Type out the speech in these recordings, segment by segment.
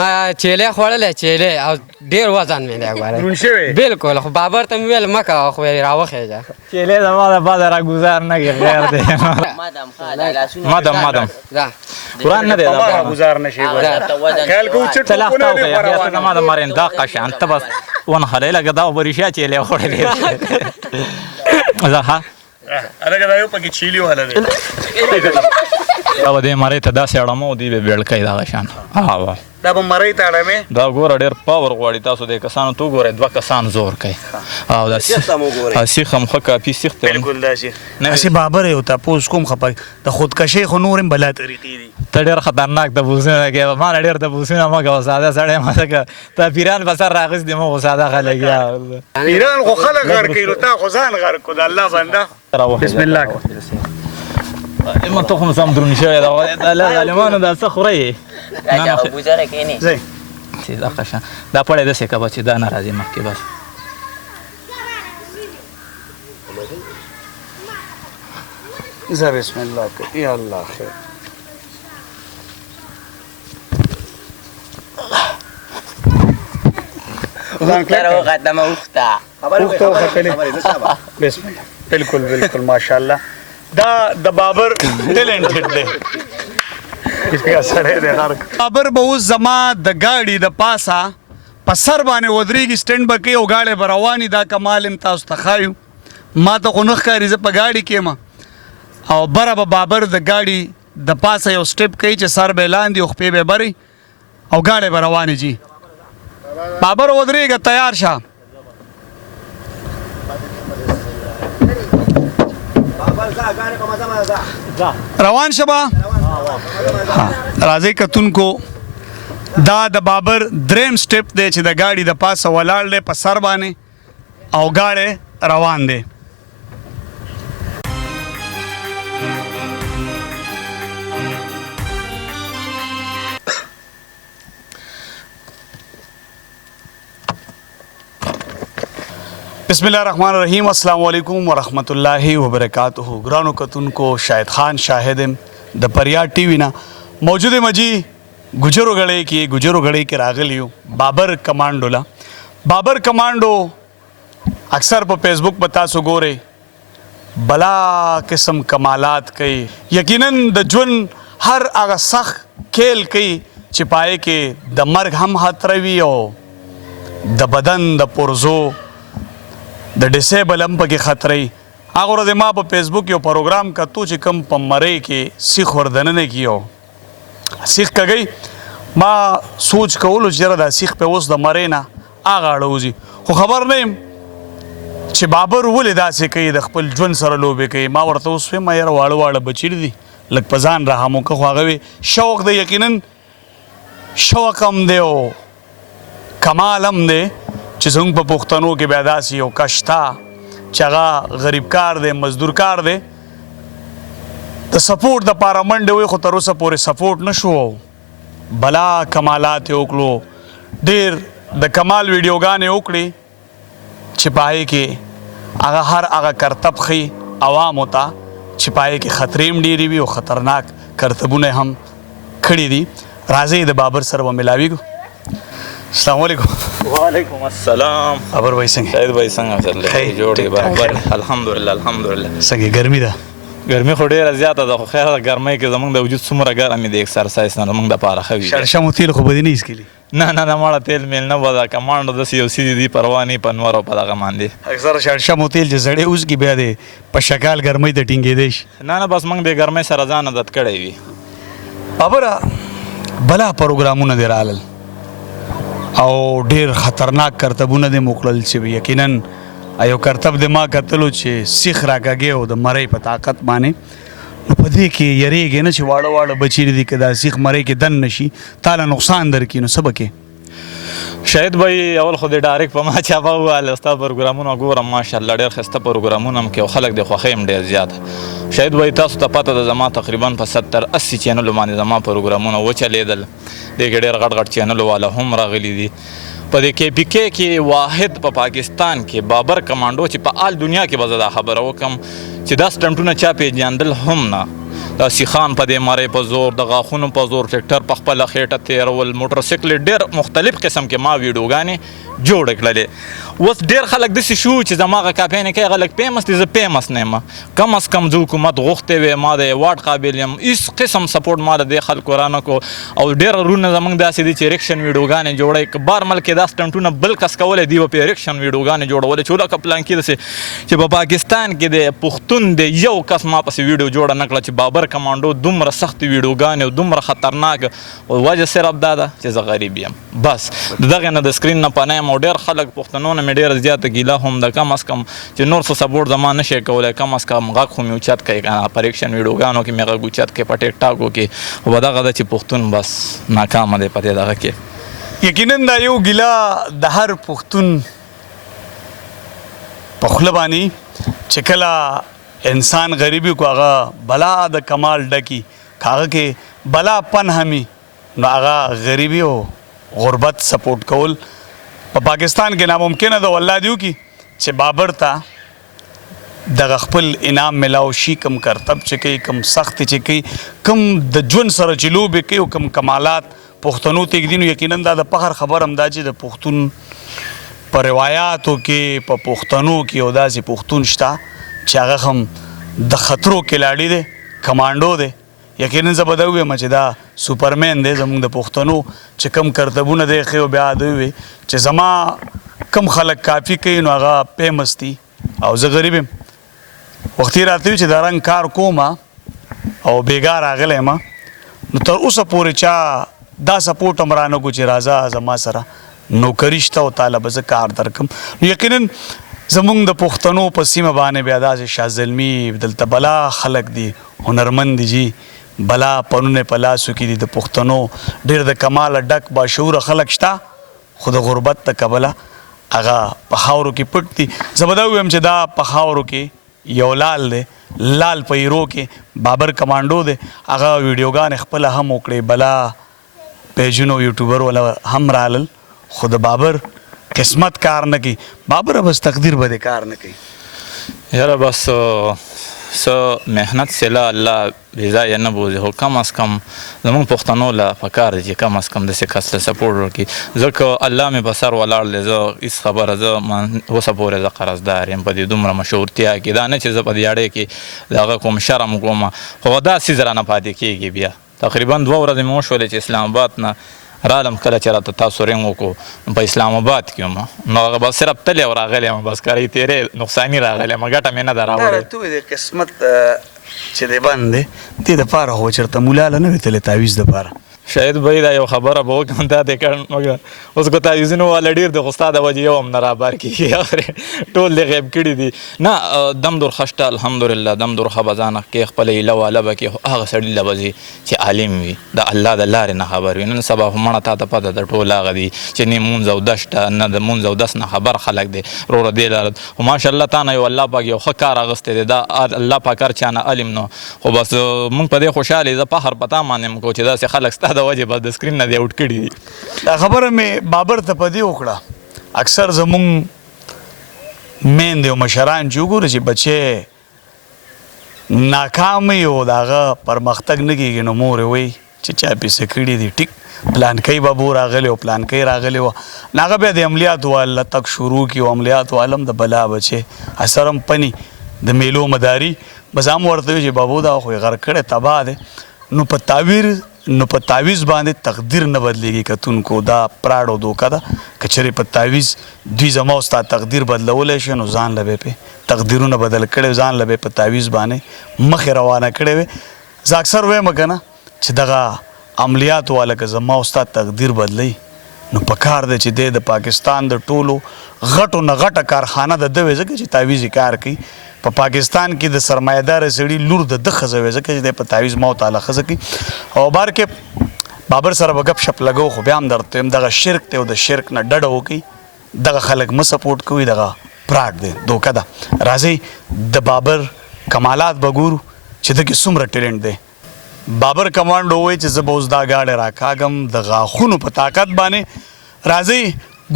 ما چیلې خوړلې چیلې او ډېر وزن مې دی ګوره دروند شوی بالکل خو بابر ته مې ویل مه کوه خو یې راوخېږه چیلې زما د بعده را ګزار نه کړي خیر دی مدم قرآن نه دی ما گزار نشي خیال کو چټ تلاخ کو تا نه بیا ته زما د مرین دا قشان ته بس ونخلې لکه دا ورشیا چیلې خوړلې زه ها الګا دا یو پکې چیلی ولا دی دا دې مری ته داسې اړمو دی به بیل کوي دا شان ها دا به مری ته اړمه دا ګوره ډېر پاور غواړي تاسو د کسانو تو ګوره دوه کسان زور کوي او دا سیخ هم ښه کافي سیخ ته بالکل دا شي اسی بابر یو تاسو کوم خپای د خودکشي خو نورم بلا طریقې دي ته ډېر خطرناک د بوسونه کې ما ډېر د بوسونه ما کوه ساده سړی ما څنګه ته پیران بسر راغس دي مو ساده خلک یا پیران خو خلک غر کوي نو تا خو ځان غر کو د الله بنده بسم الله اما ته هم سم درون شوی دا لا ظالمانو دا څه خوري راځه ابو زره کینی زه چې دا قشان دا پړې د څه کبه چې دا ناراضي مخکې بس زه بسم الله یا الله خیر تر ختمه وخته بسم الله بالکل ماشاءالله دا د بابر ټیلنټډ دی بابر به اوس زما د گاډي د پاسه په سر باندې ودرېږي سټینډ به کوي او ګاډی به رواني دا کمال م تاسو ته ښایو ما ته خو نه ښکاري زه په ګاډي کې یم او بره به بابر د گاډي د پاسه یو سټیپ کوي چې سر به لاندې او خپې به بري او ګاډی به روانې جي بابر ودرېږه تیار شه روان شبا راځي کتونکو دا د بابر دریم سټیپ دی چې د گاډي د پاسه ولاړ دی په سر باندې او گاډی روان دی بسم الله الرحمن الرحیم السلام علیکم ورحمۃ اللہ وبرکاتہ ګرانو کتونکو شاهد خان شاهدم د پریا ټي وی نه موجود مجي ګجرو غړې کې راغلیو بابر کمانډو لا بابر کمانډو اکثر په فیسبوک په تاسو ګورئ بلا قسم کمالات کوي یقینا د ژوند هر هغه سخت کھیل کوي چې پای کې د مرګ هم خطر وي او د بدن د پرزو د ډیسیبل هم پکې خطرې هغه ورځ ما په فیسبوک یو پروګرام کتو چې کم په مرۍ کې سیخ وردننه کیو سیخ کګی ما سوچ کولو چې دا سیخ په اوس د مرۍ نه هغه اړوځي خو خبر نه یم چې بابر ولې داسې کوي د خپل ژوند سره لوبې کوي ما ورته اوس وایم یاره واړه بچي دي لږ په ځان راهمو که خو هغه شوق دی یقینا شوق هم دی او کمال هم دی چې زموږ په پښتنو کې بیا داسې یو کش تا چې هغه غریب کار دی مزدور کار دی د سپورټ دپاره منډې وی خو تر اوسه پورې سپورټ نه شو بلا کمالات یې وکړو ډېر د کمال ویډیوګانې وکړې چې په هغې کې هغه هر هغه کرتب ښیي عوامو ته چې په هغې کې خطرې هم ډېرې وي او خطرناک کرتبونه هم کړي دي راځئ د بابر سره به ملاویږو السلام علیکم وعلیکم السلام بابر بھائی څنګه شاید بھائی څنګه چل جوړ برابر الحمدلله څنګه ګرمي ده ګرمي خو ډېره زیاته ده خو خیر ده ګرمۍ کې زموږ د وجود څومره ګرمې د اکسرسایز نه زموږ دپاره ښه وي شړشه مو تیل خو به دې نه ایسکلي نه ماړه تیل میل نه به دا کمانډو داسې یو څیز دي پروا نه په نور او په دغه باندې اکثر شړشه مو تیل چې زړې اوس کې بیا دی په شکال ګرمۍ ته ټینګېدی شي نه بس موږ د ګرمۍ سره ځان عادت کړی وي بابره بلا پروګرامونه دې رالل او ډېر خطرناک کرتبونه دې موکړل چې یقینا یو کرتب دې ما کتلو چې سیخ راکاږي او د مرۍ په طاقت باندې نو په دې کې یریږي نه چې واړه بچي دي که دا سیخ مرۍ کې دن نشي تاله نقصان درکړي نو څه به کې شاید بھائی اول خو دې ډایرکټ په ما چاپه وویل ستا پروګرامونه ګورم ماشاءالله ډېر ښایسته پروګرامونه هم کوي او خلک دې خوښوي هم ډېر زیات شاید بھائی تاسو ته پته ده زما تقریبا په 70-80 چینلو باندې زما پروګرامونه وچلېدل دې کې ډېر غټ چینلو والا هم راغلي دي په دې کې پی کې کې واحد په پاکستان کې بابر کمانډو چې په آل دنیا کې به زه دا خبره وکړم چې دا سټنټونه چا پیژندل هم نه د سیخان په دې مرۍ په زور د غاښونو په زور ټریکټر په خپله خېټه تېرول موټرسایکل ډېر مختلف قسم کې ما ویډیوګانې جوړې کړلې. اوس ډېر خلک داسې شو چې زما هغه کاپۍ نه کوي هغه لږ فیمس دي، زه فیمس نه یم. کم از کم زه حکومت غوښتی وی، ما د ایوارډ قابل یم، هېڅ قسم سپورټ ما د دې خلکو رانه کو. او ډېر وروڼه زموږ داسې دي چې ریکشن ویډیوګانې جوړوي. که بار ملک دا سټنټونه بل کس کولی دی به پرې ریکشن ویډیوګانې جوړولې چې لکه پلانکي داسې چې په پاکستان کې د پښتون د یو کس ما پسې ویډیو جوړه نه کړه چې بابر کمانډو دومره سختې ویډیوګانې او دومره خطرناک. وجه صرف دا ده چې زه غریب یم، بس د دغې نه د سکرین نه پناه یم. او ډېر خلک پښتنو نه مې ډېره زیاته ګیله هم ده، کم از کم چې نور څه سپورټ زما نه شي کولی، کم از کم غږ خو مې اوچت کوي که نه، په ریکشن ویډیوګانو کې مې غږ اوچت کوي، په ټیک ټاکو کې. خو دغه ده چې پښتون بس ناکامه دی په دې دغه کې. یقینا دا یو ګیله د هر پښتون په خوله باندې چې کله انسان غریبي کو هغه بلا د کمال ډکي، که هغه کې بلا پن همي نو هغه غریبي او غربت سپورټ کول په پاکستان کې ناممکنه ده. والله دیو کی چې بابر ته دغه خپل انعام ملاو شي، کم کرتب چې کوي، کم سخت چې کوي، کم د ژوند سره چې لوبې کوي او کم کمالات پښتنو ته ږدي. نو یقینا دا د فخر خبر هم دا چې د پښتون په روایاتو کې په پښتنو کې یو داسې پښتون شته چې هغه هم د خطرو کلاړي دی، کمانډو دی. یقینا زه به دا ووایم چې دا سوپرمین دی زموږ د پښتنو چې کم کرتبونه دی ښې او بیا دا ووایي چې زما کم خلک کافي کوي نو هغه فیمس دي او زه غریب یم. وختي راته وي چې دا رنګ کار کوم او بېګا راغلی یم، نو تر اوسه پورې چا دا سپورټ هم رانه کو چې راځه زما سره نوکري شته او تاله به زه کار درکم. نو یقینا زمونږ د پښتنو په سیمه باندې بیا داسې شاه زلمي دلته بلا خلک دي، هنرمند دي جي، بلا پنونه په لاسو کې دي د پښتنو ډېر د کماله ډک باشعوره خلک شته، خو د غربت د کبله هغه په خاورو کې پټ دي. زه به دا ووایم چې دا په خاورو کې یو لال دی، لال په ایرو کې بابر کمانډو دی، هغه ویډیوګانې خپله هم وکړې، بلا پیجونو یوټیوبر ولا هم رالل، خو د بابر قسمت کار نه کوي. بابر بس تقدیر به دې کار نه کوي. یاره بس څه محنت سله الله بېځایه نه بوځي، خو کم از کم زموږ پښتنو له پکار دی چې کم از کم داسې کس له سپورټ وکړي. ځکه الله مې په سر ولاړ دی، زه هېڅ خبره زه اوسه پورې زه قرضدار یم په دې دومره مشهورتیا کې. دا نه چې زه په دې اړې کې د هغه کوم شرم کوم، خو دا څیز رانه پاتې کېږي. بیا تقریبا 2 ورځې مې وشولې چې اسلام آباد نه رالم، کله چې راته تاسو رنګ وکړو په اسلام آباد کې وم، نو هغه بس صرف تللی او راغلی یم، بس کاري تېرې نقصاني راغلی یم، ګټه مې نه ده راوړې. ته د قسمت چې دی بند دی دې دپاره خو چېرته مولاله نه وې تللی تعویض دپاره. شاید به دا یو خبره به وکړم دا دې کړ، مګر اوس که تعویضونه والا ډېر دی، خو ستا د وجې یو هم نه رابار کېږي، ټول دې غیب کړي دي. نه دم در ښه شته الحمدلله، دم در ښه به ځانه کې خپله هیله واله به کې هغه سړي له به ځي چې عالم وي، د الله د لارې نه خبر وي. نن سبا خو مړه تا ته پته ده ټول هغه دي چې نه مونځ او دس شته، نه د مونځ او دس نه خبر خلک دی وروره دې لاره. خو ماشاءالله تا نه یو الله پاک یو ښه کار اخیستی دی، دا الله پاک هر چا نه علم نو، خو بس مونږ په دې خوشحال زه فخر په تا باندې م کوو چې داسې خلک ستا د وجې بس د سکرین نه دی اوټ کړي دي. دا خبره مې بابر ته په دې وکړه، اکثر زمونږ میندې او مشران چې وګوره چې بچی ناکام وي او د هغه پرمختګ نه کېږي نو مور یې وایي چې چا پیسې کړي دي، ټیک پلانکۍ بابو راغلی او پلانکۍ راغلی وه، نو هغه بیا د عملیاتو والا تک شروع کړي او عملیاتو والا هم د بلا بچی اثر هم پني د میلو مداري. بس هم ورته وي چې بابو دا خو یې غر کړی تباه دی. نو په تعویض باندې تقدیر نه بدلیږي کتونکو، دا پراډ او دوکه ده. که چېرې په تعویض دوی زما او ستا تقدیر بدلولی شي نو ځان له به پې تقدیرونه بدل کړی، ځان له به په تعویض باندې مخې روانه کړی وې. زه اکثر وایم که نه چې دغه عملیاتو والا که زما او ستا تقدیر بدلی نو په کار دی چې دی د پاکستان د ټولو غټو نه غټه کارخانه د ده وې، ځکه چې تعویض یې کار کوي. په پاکستان کې د سرمایه‌داره سړي لور د ده ښځه وې، ځکه چې دی په تعویض ما تعالی ښځه کوي. او بار کې بابر سره به ګپ شپ لګو، خو بیا هم درته وایم دغه شرک دی او د شرک نه ډډه وکړئ. دغه خلک مه سپورټ کوي، دغه پراډ دی، دوکه ده. راځئ د بابر کمالات به ګورو چې ده کې څومره ټیلنټ دی. بابر کمانډو وایي چې زه به اوس دا گاډی راکاږم د غاښونو په طاقت باندې. راځئ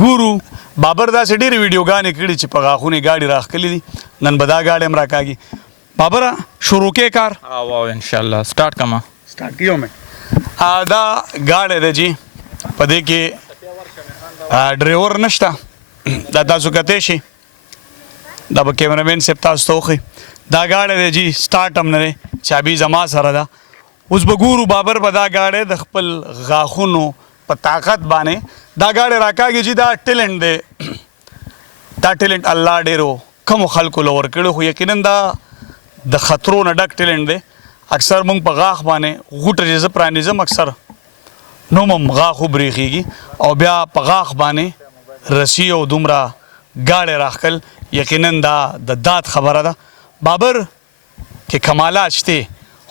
ګورو بابر داسې ډېرې ویډیوګانې کړي چې په غاښونې ګاډي راښکلي دي، نن به دا ګاډی هم راکاږي. بابره شروع کې کار او ان شاء الله سٹارټ کما سٹارټ کیو مې دا گاڑی ده جی په دې کې ډرایور نشته دا تاسو کته شي دا به کیمرامین سپ تاسو ته وخی دا گاڑی ده جی سٹارټ هم نه چابي زما سره ده اوس به ګورو بابر به دا گاڑی د خپل غاخونو په طاقت باندې دا گاڑی راکاږي چې دا ټیلنټ دی دا ټیلنټ الله ډیرو کوم خلکو لور کړو خو یقینا دا د خطرو نه ډک ټیلنټ دی اکثر مونږ په غاښ باندې غوټه چې زه پرانیزم اکثر نوم هم غاښ وبرېښېږي او بیا په غاښ باندې رسی او دومره گاڑی راخکل یقینا دا د داد خبره ده بابر کې کمالات شته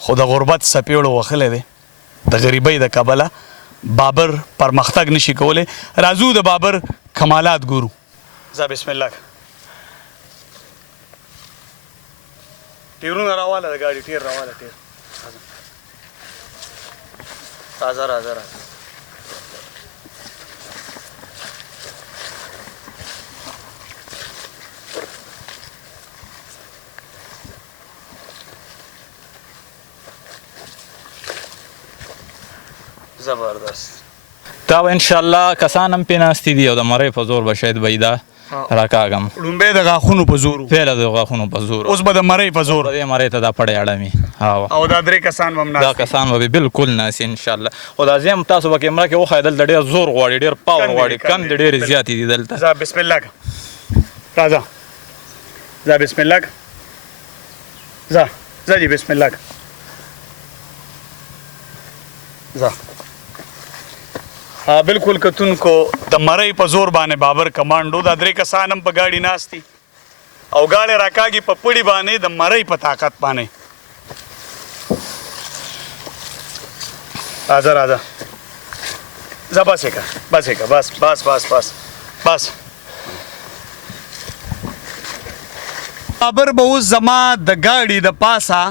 خو د غربت سپېړو وخلی دی د غریبۍ د کبله بابر پرمختګ نشي کولی راځو د بابر کمالات ګورو ځه بسم الله ټیرونه راواله د ګاډي ټیر راواله ټیر راځه زبردست تا ان شاء الله کسان هم پیناستی دی او د مړی په زور به شاید وایي دا راکاږم لومبۍ د غاښونو په زور پهله د غاښونو په زور اوس به د مرۍ په زور دې مړی ته دا پړی اړمي او دا درې کسان به هم دا ناست کسان به بالکل ناسي ان شاء الله خو دا زه هم تاسو به کیمره کې وښایي دلته ډېر زور غواړي ډېر پاور غواړي کندې ډېرې زیاتې دي دلته ځه بسم الله راځه ځه بسم الله ځه جی بسم الله ځه بالکل کتونکو د مرۍ په زور باندې بابر کمانډو دا درې کسان هم په ګاډي ناستي او ګاډی راکاږي په پړي باندې د مرۍ په طاقت باندې راځه ځه بس یې که بس بابر به اوس زما د ګاډي د پاسه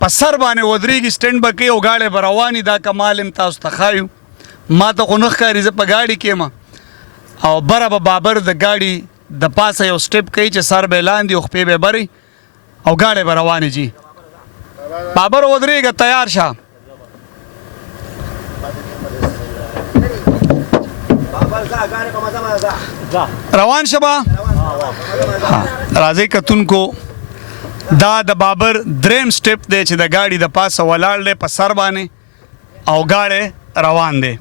په سر باندې ودرېږي سټینډ به کوي او ګاډی به رواني دا کمال هم تاسو ته ښایو ما ته خو نه ښکاري زه په ګاډي کې یم او بره به بابر د ګاډي د پاسه یو سټیپ کوي چې سر به لاندې او خپې به بري او ګاډی به روانې جي بابر ودرېږه تیار شه روان شه به راځئ کتونکو دا د بابر دریم سټیپ دی چې د ګاډي د پاسه ولاړ دی په سر باندې او ګاډی روان دی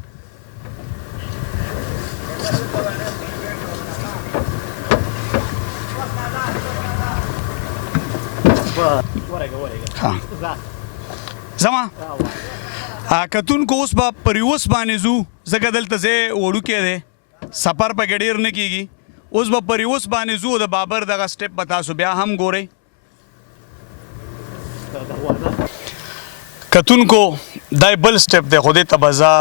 زما کتونکو اوس به پر یوس باندې ځو ځکه دلته ځای وړوکی دی سفر پکې ډېر نه کېږي اوس به پر یوس باندې ځو د بابر دغه سټیپ به تاسو بیا هم ګورئ کتونکو دای بل سټیپ دی خو دې ته به زه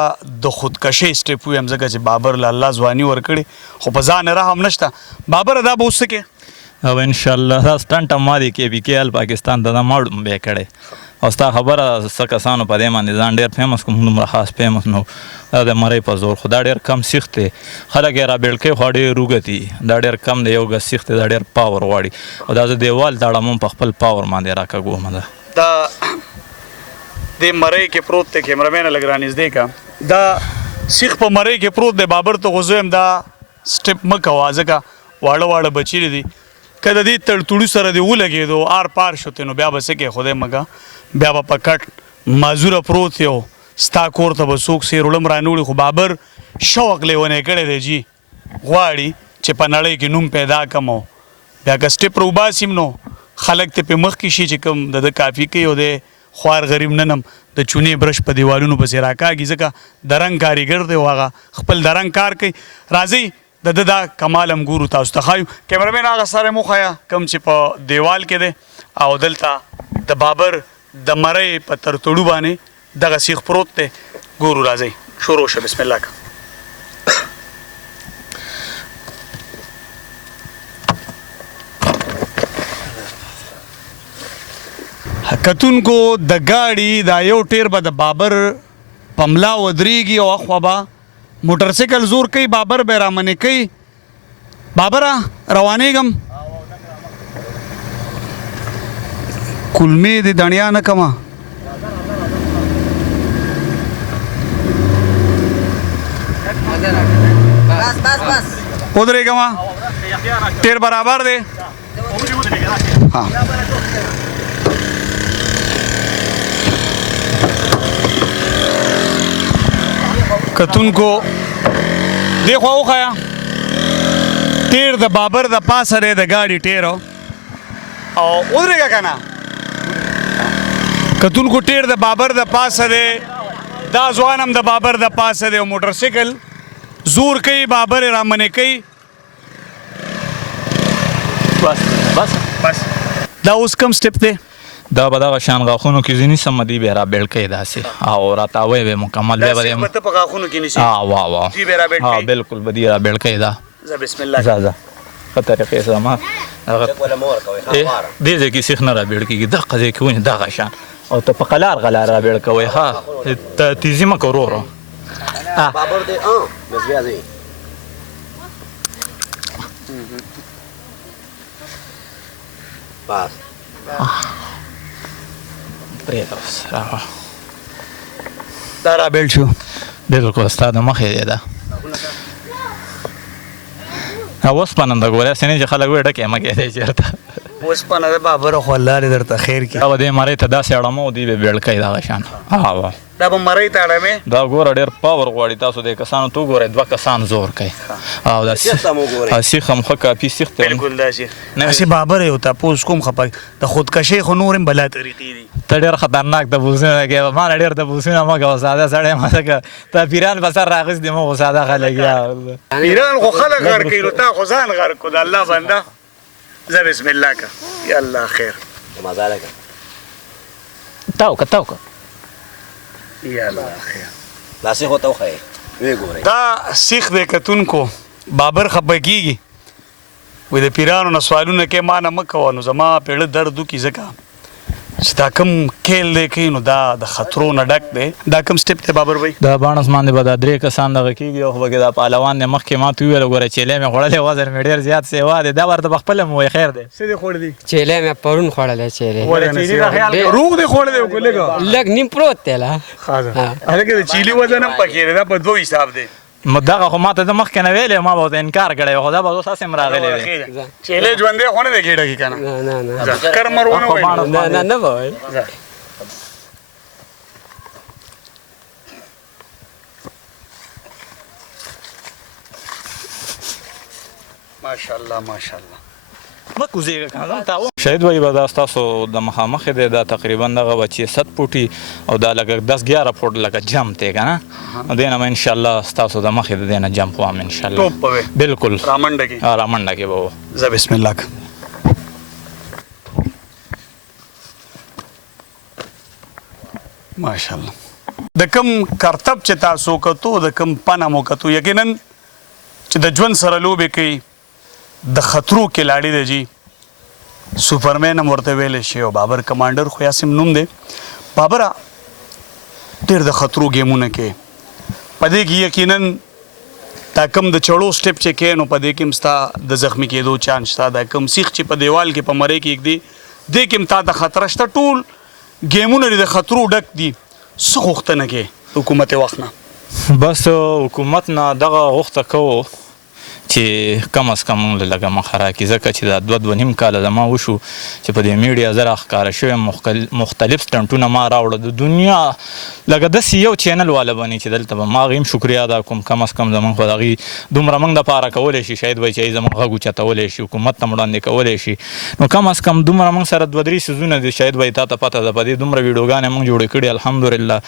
د خودکشۍ سټیپ ویم ځکه چې بابر له الله ځواني ورکړې خو په ځان رحم نشته بابر دا به اوس څه کې او ان شاء الله دا سټنټ هم ما دی کې بي کې ال پاکستان ته دا ماړ به کړی او ستا خبره څه کسانو په دې باندې ځان ډېر فیمس کوم دومره خاص فیمس نو دا د مرۍ په زور خو دا ډېر کم سیخ دی خلک یې رابېړ کوي خو ډېر اوږد دي دا ډېر کم دی یو ګز سیخ دی دا ډېر پاور غواړي او دا زه دیوال تړم هم په خپل پاور باندې راکاږم دا دې مرۍ کې پروت دی کیمرامین لږ رانږدې کا دا سیخ په مرۍ کې پروت دی بابر ته خو زه یم دا سټیپ مه کوه ځکه واړه بچي دي که د دې تړتوړي سره دې ولګېدو آر پار شوتې نو بیا به څه کې خدای مګه بیا به په کټ معذوره پروت یو ستا کور ته به څوک سیر وړم رانوړي خو بابر شوق لیونی کړی دی جي غواړي چې په نړۍ کې نوم پیدا کړم او بیا که سټیپ روباسیم نو خلک ته پې مخکې شي چې کوم د کافي کوي او د خوار غریب ننم د چونې برش په دیوالونو پسې راکاږي ځکه د رنګ کاریګر دی او هغه خپل د رنګ کار کوي راځئ دا کمال هم ګورو تاسو ته ښایو کیمرامین هغه سره مو ښایه کوم چې په دیوال کې دی او دلته د بابر د مرۍ په ترتوړو باندې دغه سیخ پروت دی ګورو راځئ شروع شه بسم الله کتونکو د ګاډي دا یو ټیر به د بابر په ملا ودرېږي او اخوا به موټرسایکل زور کوي بابر به رامنې کوي بابره روانېږم کلمې د دڼیا نه کما ودرېږه ما ټیر برابر دی ها کتونکو دی خوا وښیه ټیر د بابر د پاسه دی د ګاډي ټیر او ودرېږه که نه کتونکو ټیر د بابر د پاسه دی دا ځوان هم د بابر د پاسه دی او موټرسایکل زور کوي بابر یې رامنې کوي بس دا اوس کم سټپ دی دا به دغه شان غاښونو کې ځینې سم دی به را بیل کوي داسې او راتاوی به مکمل بیا به ته په غاښونو کې نیسي واه دوی به را بیل کوي بالکل به دی را بیل کوي دا زه بسم الله ځه ښه طریقې سره ما دې ځای کې سیخ نه را بیل کېږي دغه ځای کې ونې دغه شان او ته په قلار غلار را بیل کوئ ها ته تیزي مه کوه ورو بابر دې بس بیا ځئ بس پرېږده اوس دا را بیل شو بالکل ستا د مخې دی دا اوسپنه ده ګوره سینې چې خلک وایي ډکې مه کېدی چېرته اوسپنه ده بابره خو الله دې درته خیر کړي دا به دې مرۍ ته داسې اړمه او دوی به بیړ کوي دغه شان دا به مرۍ ته اړمې دا ګوره ډېر پاور غواړي تاسو دې کسانو ته وګورئ 2 کسان زور کوي او دا سیخ هم ښه کافي سیخ ته بالکل داسې هسې بابر یو تپوس کوم خپه د خودکشۍ خو نور هم بلا طریقې دي ته ډېر خطرناک تپوسونه کوې ما نه ډېر تپوسونه مه کوه ساده سړی مه ځکه ته پیران په سر راغېستې مه خو ساده خلک پیران خو خلک غر کوي نو تا خو ځان غر کړو د الله بنده زه بسم الله که یا الله خیر مزه لګه تاوکه یا الله خیر لاسې خو ته وښیې ویې ګورئ دا سیخ دی کتونکو بابر خپه کېږي وایي د پیرانو نه سوالونه کې ما نه مه کوه نو زما پیړه درد وکړي ځکه چې دا کم کیل دی کوي نو دا د خطرو نه ډک دی دا کم سټپ دی بابر بھائی دا باڼس باندې به دا 3 کسان دغه کېږي او خو به کې دا پهلوان دی مخکې ما ته وویل ګوره چیلې مې خوړلې وزن مې ډېر زیات سیوا دی دا ورته پخپله مې وایي خیر دی څه دی خوړ دی چیلې مې پرون خوړلی چیلې روغ دی خوړ دی خو لږ لږ نیم پروت دی لا هلکه د چیلي وزن هم پکې دی دا په 2 حساب دی دغه خو ما ته د مخکې نه ویلې ما به ورته انکار کړی خو دا به اوس هسې هم راغلی دی چیلې ژوندی خو نه دی ګېډه کې که نه کرمر ونه وایي نه به وایي ماشاءالله ماشاءالله شاید وایي به دا ستاسو د مخامخې دی دا تقریبا دغه به چې 7 فوټي او دا لکه 10-11 فوټ لکه جمپ دی که نه دې نه به انشاءالله ستاسو د مخې د دې نه جمپ وام انشاءالله ټوپ به وي بالکل رامنډه کې رامنډه کې به و زه بسم الله که ماشاءالله د کم کرتب چې تاسو کتو د کم پنه مو کتو یقینا چې د ژوند سره لوبې کوي د خطرو کلاړي دی جی سوپرمین هم ورته ویلی شي او بابر کمانډر خو یاسم نوم دی بابره ډېر د خطرو ګیمونه کوي په دې کې یقینا دا کم د چړو سټپ چې کوې نو په دې کې هم ستا د زخمي کېدو چانس شته دا کم سیخ چې په دیوال کې په مرۍ کې ایږدي دې کې هم تا د خطره شته ټول ګیمونه دي د خطرو ډک دي څه غوښتنه کوې حکومت وخت نه بس حکومت نه دغه غوښته کوو چې کم از کم موږ له لږه مخه راکړي ځکه چې دا 2.5 کاله زما وشو چې په دې میډیا زه راښکاره شوی مختلف سټنټونه ما راوړه د دنیا لکه داسې یو چینل والا بني چې دلته به ما هغې هم شکریا ادا کوم کم از کم زموږ خو د هغې دومره موږ دپاره کولی شي شاید وایي چې زموږ غږ اوچتولی شي حکومت ته وړاندې کولی شي نو کم از کم دومره موږ سره 2-3 سیزونه دي شاید وایي تا ته پته ده په دې دومره ویډیوګانې موږ جوړې کړي الحمدلله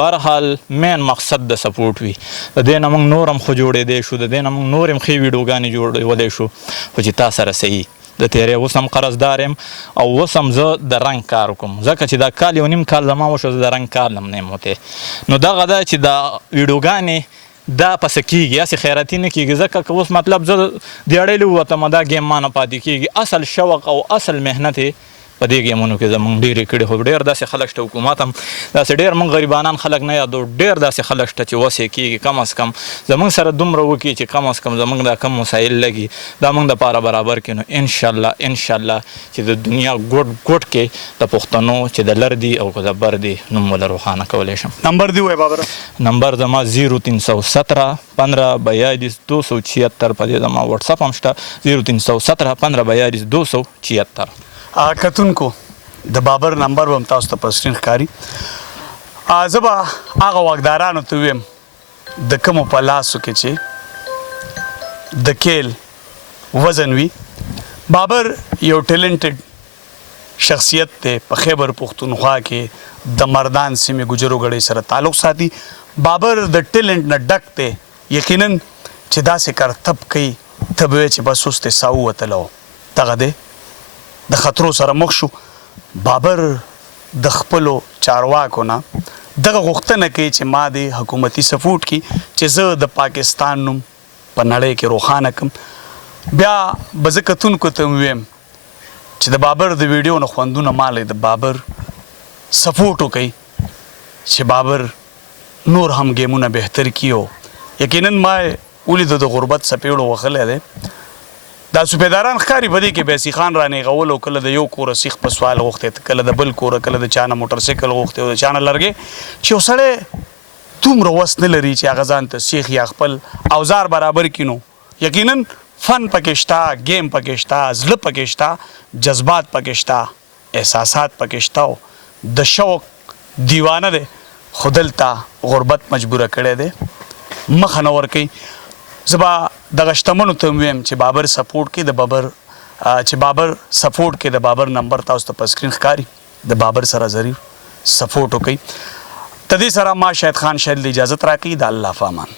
بهرحال مین مقصد د سپورټ وي د دې نه موږ نور هم خو جوړېدی شو د دې نه موږ نور هم ښې ویډیوګانې جوړولی شو خو چې تا سره صحیح د تیرې اوس هم قرضدار یم او اوس هم زه د رنګ کار کوم ځکه چې دا کال 1.5 کال زما وشو زه د رنګ کار هم نه یم وتی نو دغه ده چې دا ویډیوګانې دا پسې کېږي هسې خیراتي نه کېږي ځکه که اوس مطلب زه دیاړی ووتم دا ګیم ما نه پاتې کېږي اصل شوق او اصل محنت په دې ګیمونو کې زمونږ ډېرې کړي خو ډېر داسې خلک شته حکومت هم داسې ډېر موږ غریبانان خلک نه یادو ډېر داسې خلک شته چې وس یې کېږي کم از کم زمونږ سره دومره وکړي چې کم از کم زمونږ دا کم مسایل لګي دا موږ دپاره برابر کړي نو انشاءالله چې د دنیا ګوټ ګوټ کې د پښتنو چې د لر دي او که د بر دي نوم وله روښانه کولی شم نمبر دی وای بابر نمبر زما 0317 15 42 276 په دې زما واتساپ هم شته 0317 15 42 276 کتونکو د بابر نمبر هم تاسو ته په سکرین ښکاري زه به هغه واکدارانو ته ویم د کومو په لاسو کې چې د کیل وزن وي بابر یو ټیلنټډ شخصیت دی په خیبر پښتونخوا کې د مردان سیمې ګجرو ګړۍ سره تعلق ساتي بابر د ټیلنټ نه ډک دی یقینا چې داسې کرتب کوي ته به وایې چې بس اوس دې ساه ووتله دغه دی د خطرو سره مخ شو بابر د خپلو چارواکو نه دغه غوښتنه کوي چې ما دې حکومتي سپورټ کی چې زه د پاکستان نوم په نړۍ کې روښانه کړم بیا به زه کتونکو ته ویم چې د بابر د ویډیو نه خوندونه مالی د بابر سپورټ وکړي چې بابر نور هم ګیمونه بهتر کیو یقینا ما ولیدو د غربت څپېړو وهلی دی دا صوبېداران ښکاري په دې کې بیسي خان رانیغول او کله د یو کوره سیخ په سوال غوښتی کله د بل کوره کله د چا نه موټرسایکل غوښتی او د چا نه لرګی چې یو سړی دومره وس نه لري چې هغه ځان ته سیخ یا خپل اوزار برابر کړي نو یقینا فن پکې شته گیم پکې شته زړه پکې شته جذبات پکې شته احساسات پکې شته د شوق دیوانه دی خو دلته غربت مجبوره کړی دی مخه نه ورکوي زه به دغه شتمنو ته ویم چې بابر سپورټ کې د بابر سپورټ کې د بابر نمبر تاسو ته په سکرین ښکاري د بابر سره ضرور سپورټ وکړئ تدې سره ما شاهد خان شاهد اجازت راکړي د الله په امان